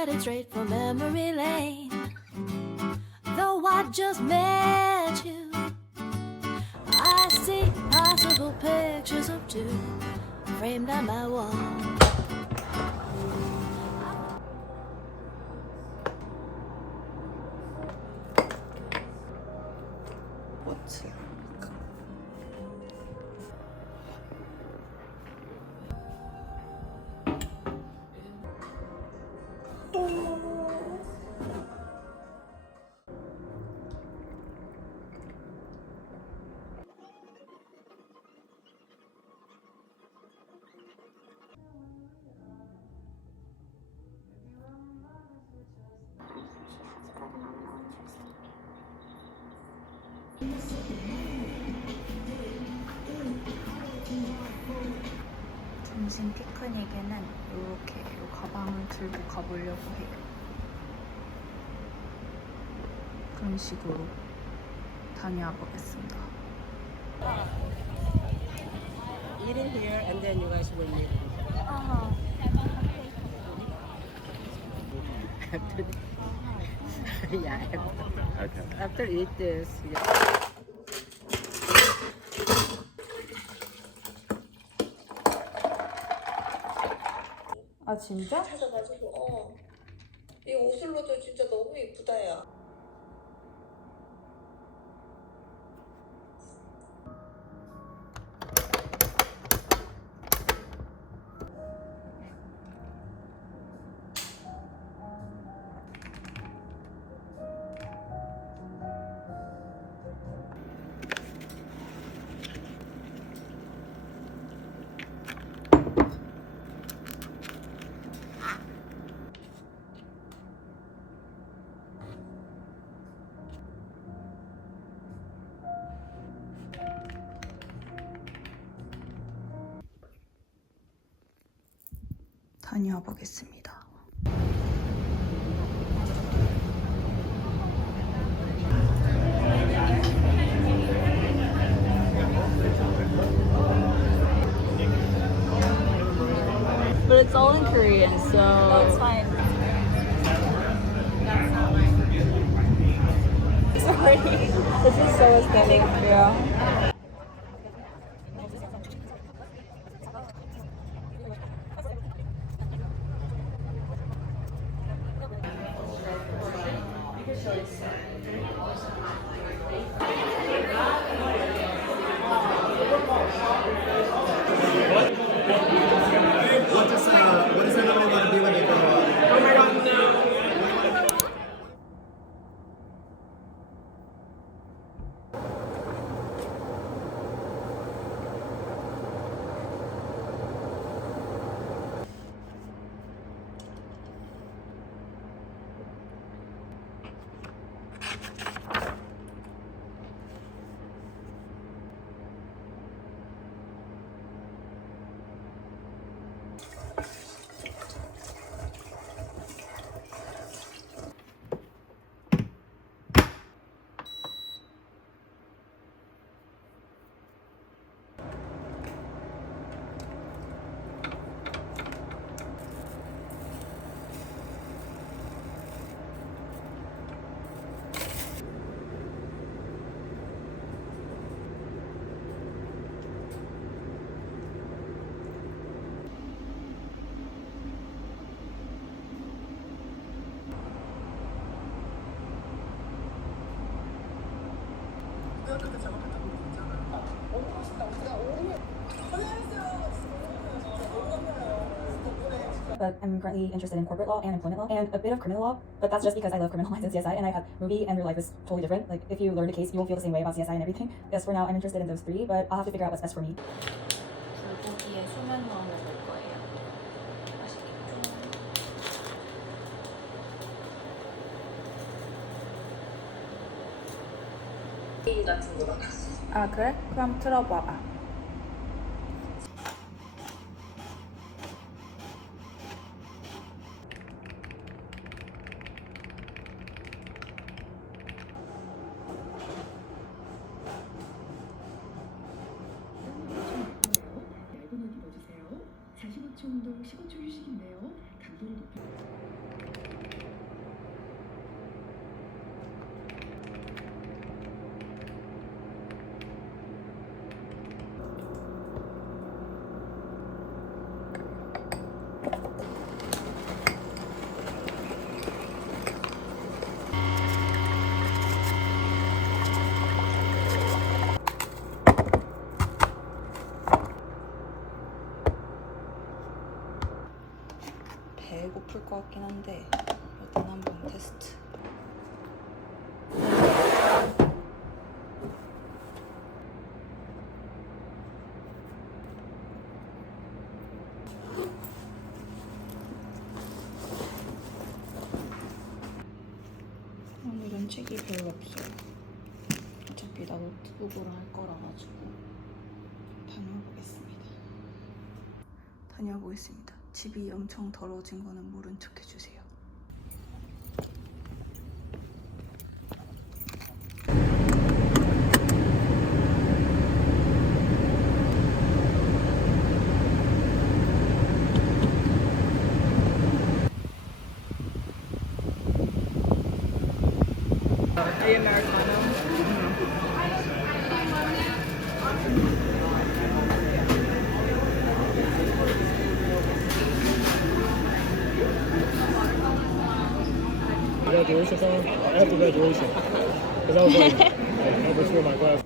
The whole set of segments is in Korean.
headed straight for memory lane. Though I just met you, I see possible pictures of two framed on my wall. What's it? 점심 피크닉에는 이렇게 이 가방을 들고 가보려고 해요. 그런 식으로 다녀와 보겠습니다. Eat in here and then you guys will meet. After yeah, after eat this. Yeah. 아 진짜? 찾아가지고 이 오슬로도 진짜 너무 이쁘다 야. 다녀와 보겠습니다. But it's all in Korean, so no, it's fine. Sorry, this is so aesthetic. Yeah. What is everybody going to be when they grow up? But I'm currently interested in corporate law and employment law and a bit of criminal law, but that's just because I love criminal minds and CSI, and I have Ruby and real life is totally different. Like if you learn the case, you won't feel the same way about CSI and everything. Yes, for now I'm interested in those three, but I'll have to figure out what's best for me. 불고기에 소면 넣어 먹을 거예요. 맛있겠죠? 아 그래? 그럼 들어봐봐. 얇은 옷 입어주세요. 45초 운동 15초 휴식인데요. 강도를 높여 배고플 것 같긴 한데 일단 한번 테스트. 오늘은 책이 별로 없어요. 어차피 나 노트북으로 할 거라 가지고 다녀보겠습니다. 다녀보겠습니다. 집이 엄청 더러워진 거는 모른 척 해주세요. Graduation song? After graduation. Because I was like, I was for my class.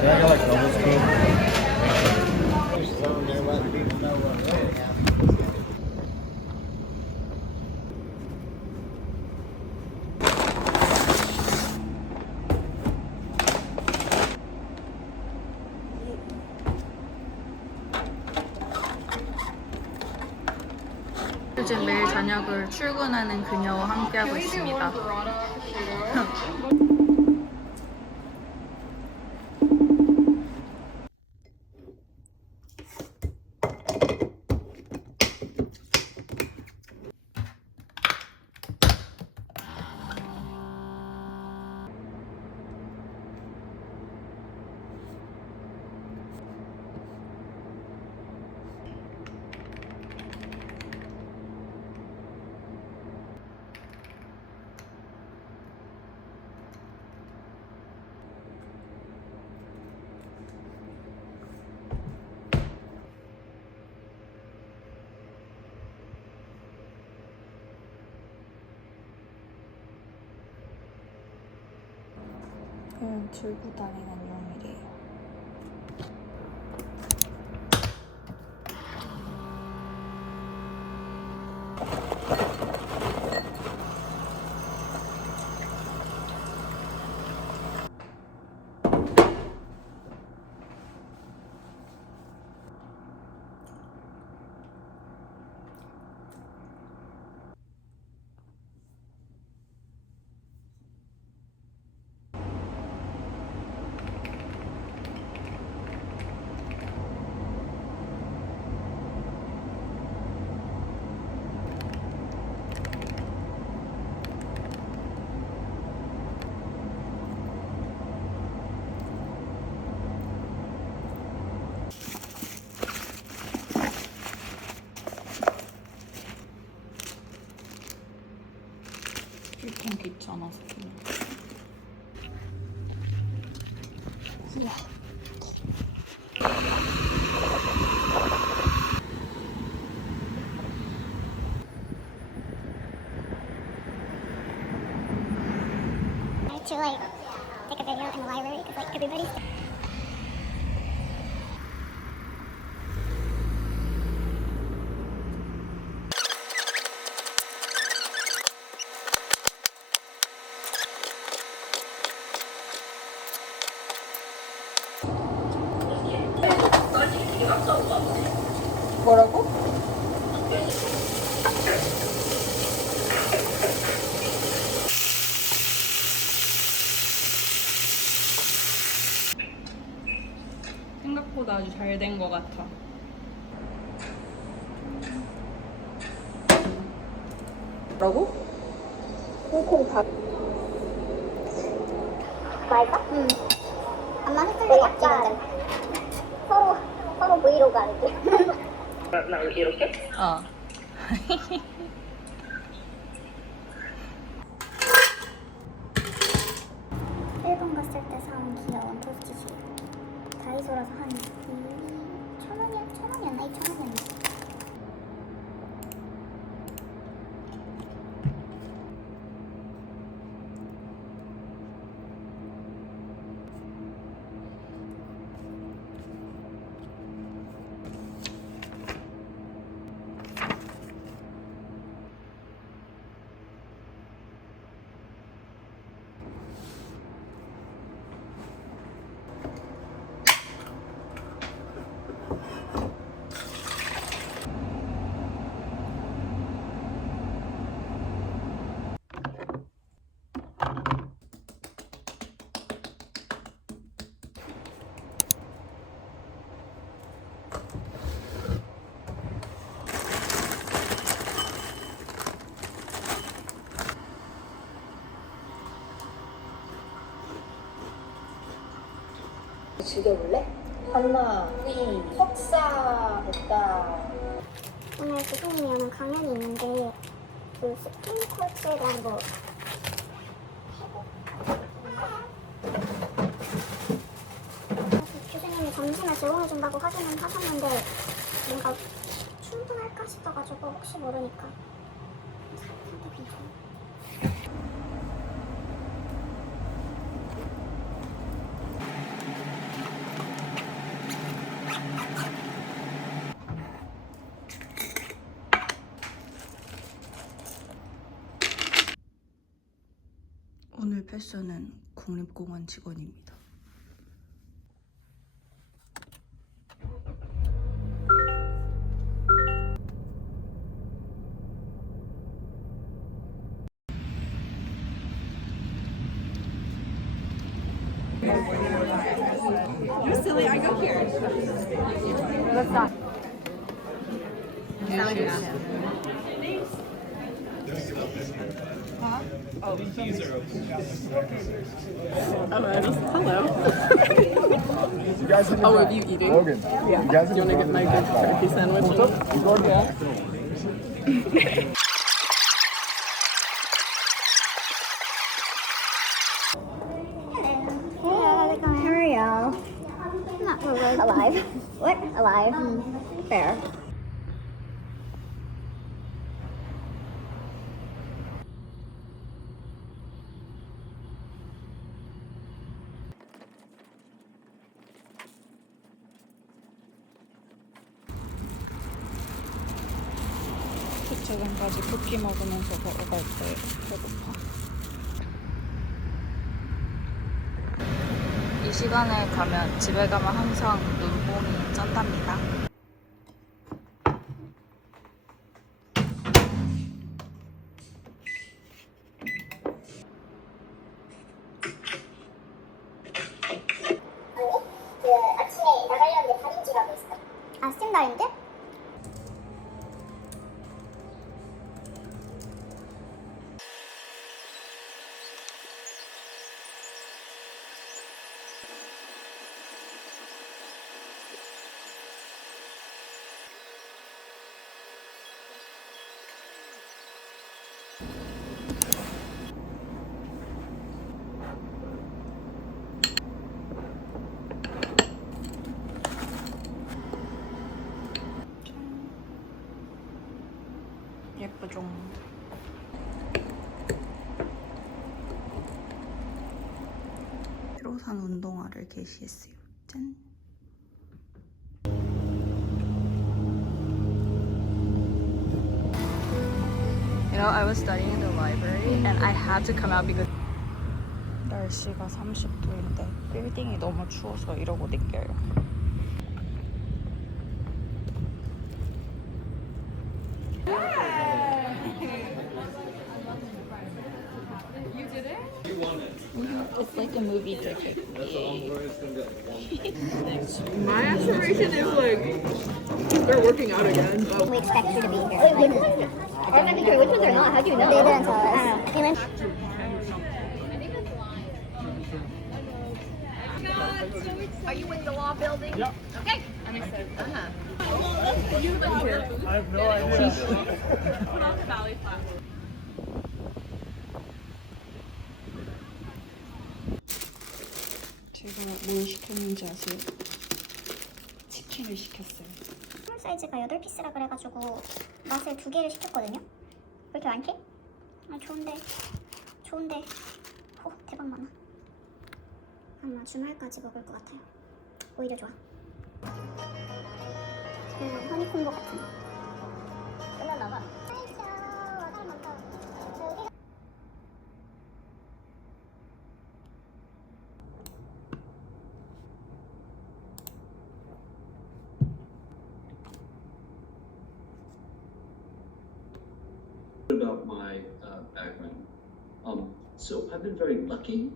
Can I get like double scoop? 요즘 매일 저녁을 출근하는 그녀와 함께하고 있습니다. 그냥 들고 다니는 용이래요. 필통 귀찮아서 그냥. To like take a video in the library because like everybody's 뭐라고? 생각보다 아주 잘 된 것 같아. 뭐라고? 홍콩 밥. 맛있어? 응. 엄마 햇살이 약간 서로 브이로그 하는 듯. 나 이렇게? 어. 일본 갔을 때 사온 귀여운 토스트지. 즐겨볼래? 한나, 석사 됐다. 오늘 교수님이 하는 강연이 있는데 그 스프링 코스에 대한 거 교수님이 점심을 제공해준다고 하기는 하셨는데 뭔가 충분할까 싶어가지고 혹시 모르니까 사도 괜찮아. 오늘 패션은 국립공원 직원입니다. You guys have Oh, are you eating? Logan. Yeah. You guys You want to get my good turkey sandwich? How's it going? How are you? Not so good. Alive. What? Alive. Fair. 주차장까지 쿠키 먹으면서 걸어갈 때 배고파. 이 시간에 가면 집에 가면 항상 눈뽕이 쩐답니다. 그 아침에 나가려는데 다림질하고 있어. 아, 스팀 다림질? 예쁘죠? 새로 산 운동화를 게시했어요. 짠! You know, I was studying in the library and I had to come out because 날씨가 30도인데 빌딩이 너무 추워서 이러고 느껴요. It's like a movie ticket. My aspiration is like they're working out again. But We expect you to be here. I'm not sure which ones are not. How do you know? They didn't tell us. Caitlin? Are you in the law building? Yep. Okay. I'm excited. I have no idea. Put on the Valley flag. 제가 뭘 시켰는지 아세요? 치킨을 시켰어요. 스몰 사이즈가 8피스라 그래가지고 맛을 2개를 시켰거든요. 왜 이렇게 많지? 아, 좋은데 오, 대박 많아. 아마 주말까지 먹을 것 같아요. 오히려 좋아. 허니콤보 같은 끝났나봐. About my background. So I've been very lucky.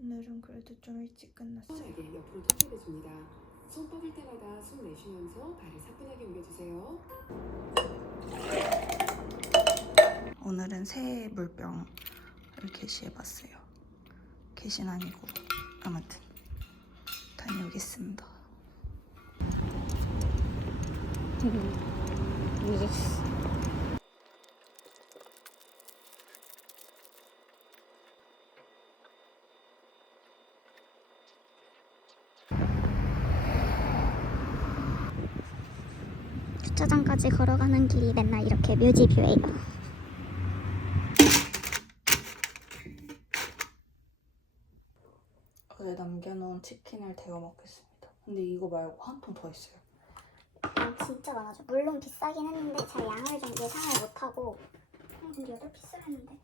오늘은 그래도 좀 일찍 끝났어요. 옆으로 터치해줍니다. 손 뻗을 때마다 숨 내쉬면서 발을 사뿐하게 옮겨주세요. 오늘은 새 물병 게시해봤어요. 게시는 아니고 아무튼 다녀오겠습니다. 늦었어. 주차장까지 걸어가는 길이 맨날 이렇게 묘지뷰예요. 어제 남겨놓은 치킨을 데워 먹겠습니다. 근데 이거 말고 한 통 더 있어요. 진짜 많아져. 물론 비싸긴 했는데 제 양을 좀 예상을 못하고 근데 8피스를 했는데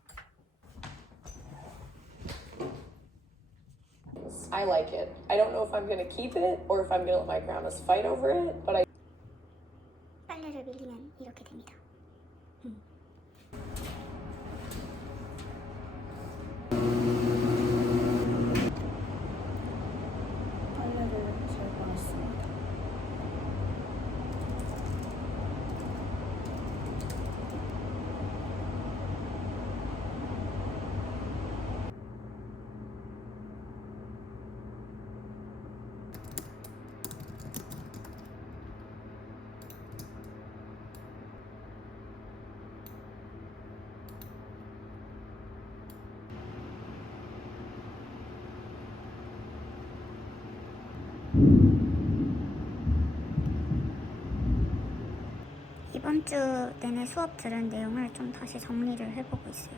I like it. I don't know if I'm gonna keep it or if I'm gonna let my grandmas fight over it, but I 빨래를 밀리면 이렇게 됩니다. 빨래를 잘 보냈습니다. 이번 주 내내 수업 들은 내용을 좀 다시 정리를 해보고 있어요.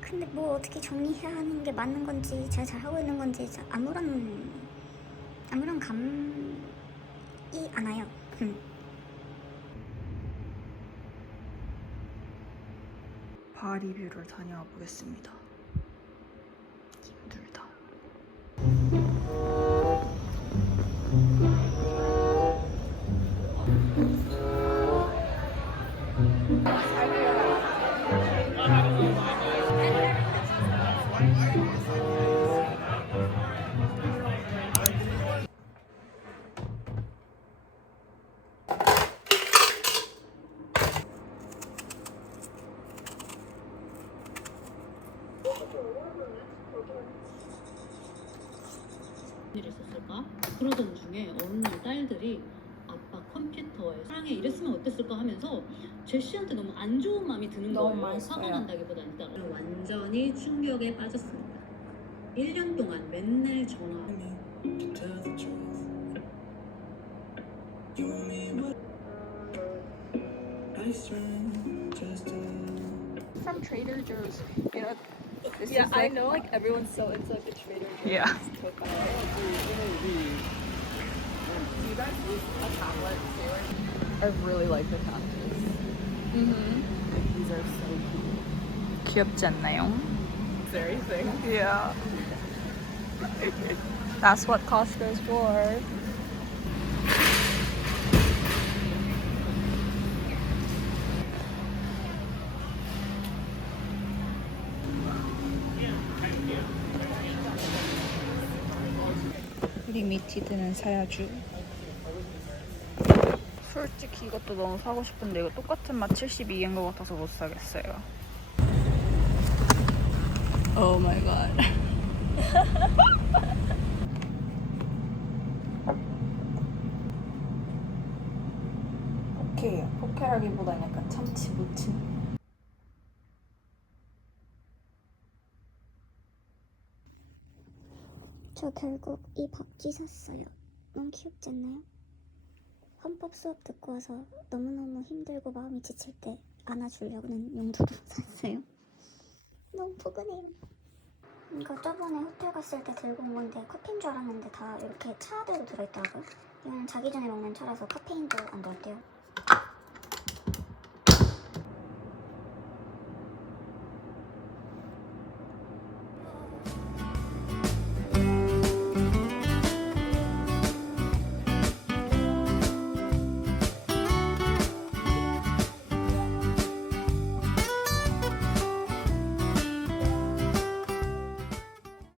근데 뭐 어떻게 정리해야 하는 게 맞는 건지 제가 잘하고 있는 건지 아무런 감이 안 와요. 바 리뷰를 다녀와 보겠습니다. 힘들다. 일을 했었을까? 그러던 중에 어느 날 딸들이 아빠 컴퓨터에 사랑해 이랬으면 어땠을까 하면서 제시한테 너무 안 좋은 마음이 드는 너무 거예요. 많았어요. 화가 난다기보다는 일단 완전히 충격에 빠졌습니다. 1년 동안 맨날 전화. From Trader Joe's, you know. This Yeah, is I like, know. Like everyone's so into like the Trader Joe's. Yeah. Coconut. Do you guys use a tablet too? I really like the cactus. These are so cute. 귀엽지 않나요? Very thick. Yeah. That's what Costco's for. 리미티드는 사야죠. 솔직히 이것도 너무 사고 싶은데 이거 똑같은 맛 72엔 것 같아서 못 사겠어요. Oh my god. 포케예요. 포케라기보다 약간 참치 무침. 저 결국 이 밥기 샀어요. 너무 귀엽지 않나요? 헌법 수업 듣고 와서 너무너무 힘들고 마음이 지칠 때 안아주려는 용도로 샀어요. 너무 포근해요. 이거 저번에 호텔 갔을 때 들고 온 건데 커피인 줄 알았는데 다 이렇게 차들도 들어있더라고요. 이거는 자기 전에 먹는 차라서 카페인도 안 들었대요.